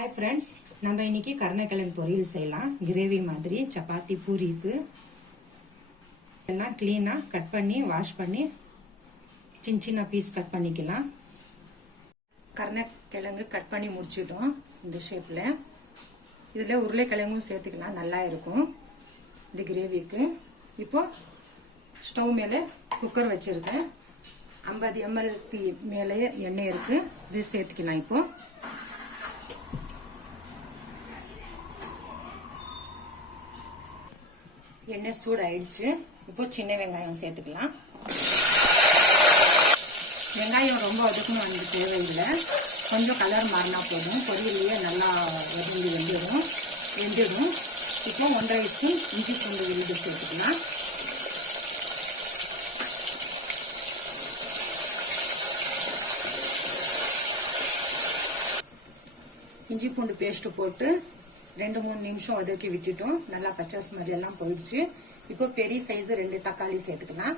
Hi friends, நம்ம இன்னைக்கு கருணக்கிழங்கு பொரியல் செய்யலாம். கிரேவி மாதிரி சப்பாத்தி பூரிக்கு எல்லாம் கிளீனாக கட் பண்ணி வாஷ் பண்ணி சின்ன சின்ன பீஸ் கட் பண்ணிக்கலாம். கருணக்கிழங்கு கட் பண்ணி முடிச்சிட்டோம். இந்த ஷேப்பில் இதில் உருளைக்கிழங்கும் சேர்த்துக்கலாம், நல்லா இருக்கும் இந்த கிரேவிக்கு. இப்போ ஸ்டவ் மேலே குக்கர் வச்சுருக்கேன். 50 ml மேலே எண்ணெய் இருக்குது, இது சேர்த்துக்கலாம். இப்போ எண்ணெய் சூடாயிடுச்சு. இப்போ சின்ன வெங்காயம் சேர்த்துக்கலாம். வெங்காயம் ரொம்ப வதக்கணும் வந்து தேவையில்லை, கொஞ்சம் கலர் மாறினா போதும். பொரியலையே நல்லா வதங்கி வெந்துடும். இப்போ 1.5 ஸ்பூன் இஞ்சி பூண்டு விழுது சேர்த்துக்கலாம். இஞ்சி பூண்டு பேஸ்ட் போட்டு 2-3 நிமிஷம் வதக்கி விட்டுட்டோம். நல்லா பச்சை ஸ்மெல் எல்லாம் போயிடுச்சு. இப்போ பெரிய சைஸ் 2 தக்காளி சேர்த்துக்கலாம்.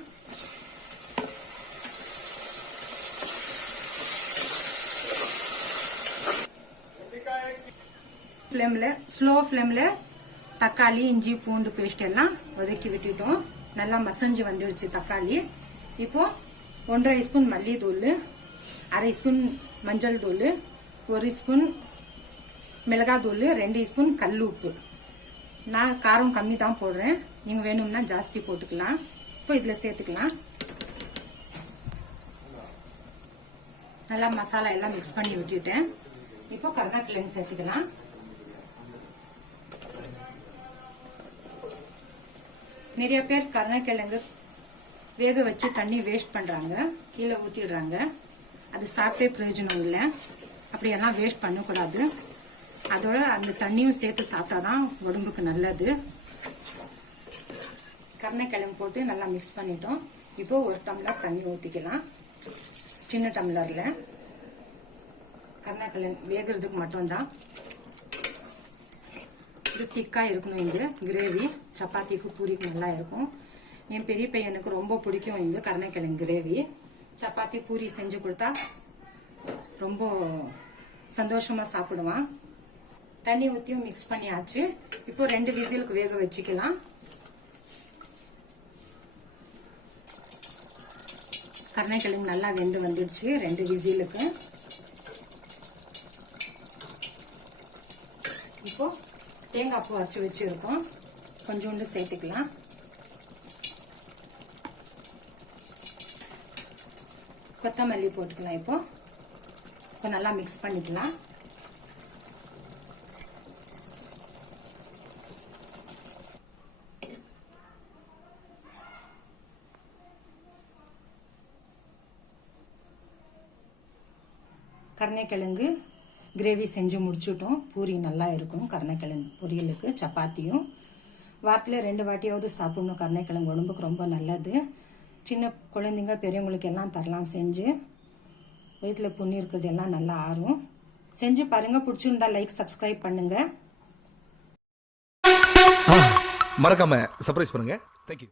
ஸ்லோ ஃப்ளேம்ல தக்காளி இஞ்சி பூண்டு பேஸ்ட் எல்லாம் வதக்கி விட்டுட்டோம். நல்லா மசஞ்சு வந்துடுச்சு தக்காளி. இப்போ 1.5 ஸ்பூன் மல்லித்தூள், 1/2 ஸ்பூன் மஞ்சள் தூள், 1 ஸ்பூன் மிளகாத்தூள், 2 ஸ்பூன் கல் உப்பு. நான் காரம் கம்மி தான் போடுறேன், நீங்க வேணும்னா ஜாஸ்தி போட்டுக்கலாம். இப்போ இதுல சேர்த்துக்கலாம். நல்லா மசாலா எல்லாம் மிக்ஸ் பண்ணி விட்டுட்டேன். இப்போ கருணக்கிழங்கு சேர்த்துக்கலாம். நிறைய பேர் கருணக்கிழங்கு வேக வச்சு தண்ணி வேஸ்ட் பண்றாங்க, கீழே ஊத்திடுறாங்க. அது சாப்பிட்டே பிரயோஜனம் இல்லை. அப்படியெல்லாம் வேஸ்ட் பண்ணக்கூடாது. அதோட அந்த தண்ணியும் சேர்த்து சாப்பிட்டாதான் உடம்புக்கு நல்லது. கருணக்கிழங்கு போட்டு நல்லா மிக்ஸ் பண்ணிட்டோம். இப்போ 1 டம்ளர் தண்ணி ஊற்றிக்கலாம். சின்ன டம்ளர்ல கருணக்கிழங்கு வேகிறதுக்கு மட்டும்தான். இது திக்கா இருக்கணும். இந்த கிரேவி சப்பாத்திக்கு பூரிக்கு நல்லா இருக்கும். என் பெரிய பையனுக்கு ரொம்ப பிடிக்கும் இந்த கருணக்கிழங்கு கிரேவி. சப்பாத்தி பூரி செஞ்சு கொடுத்தா ரொம்ப சந்தோஷமா சாப்பிடுவான். தண்ணி ஊற்றியும் மிக்ஸ் பண்ணியாச்சு. இப்போ 2 விசிலுக்கு வேக வச்சுக்கலாம். கருணக்கிழங்கு நல்லா வெந்து வந்துடுச்சு 2 விசிலுக்கு. இப்போ தேங்காய் பூ அரைச்சி வச்சிருக்கோம், கொஞ்சோண்டு சேர்த்துக்கலாம். கொத்தமல்லி போட்டுக்கலாம். இப்போ நல்லா மிக்ஸ் பண்ணிக்கலாம். கருணக்கிழங்கு கிரேவி செஞ்சு முடிச்சுட்டோம். பூரி நல்லா இருக்கும் கருணக்கிழங்கு பொரியலுக்கு. சப்பாத்தியும் வாரத்தில் 2 வாட்டியாவது சாப்பிடணும். கருணக்கிழங்கு உடம்புக்கு ரொம்ப நல்லது. சின்ன குழந்தைங்க பெரியவங்களுக்கு எல்லாம் தரலாம் செஞ்சு. வயிற்றுல புண்ணி இருக்கிறது எல்லாம் நல்லா ஆறும். செஞ்சு பாருங்க. பிடிச்சிருந்தா லைக் சப்ஸ்கிரைப் பண்ணுங்க. மறக்காம சர்ப்ரைஸ் பண்ணுங்க. தேங்க்யூ.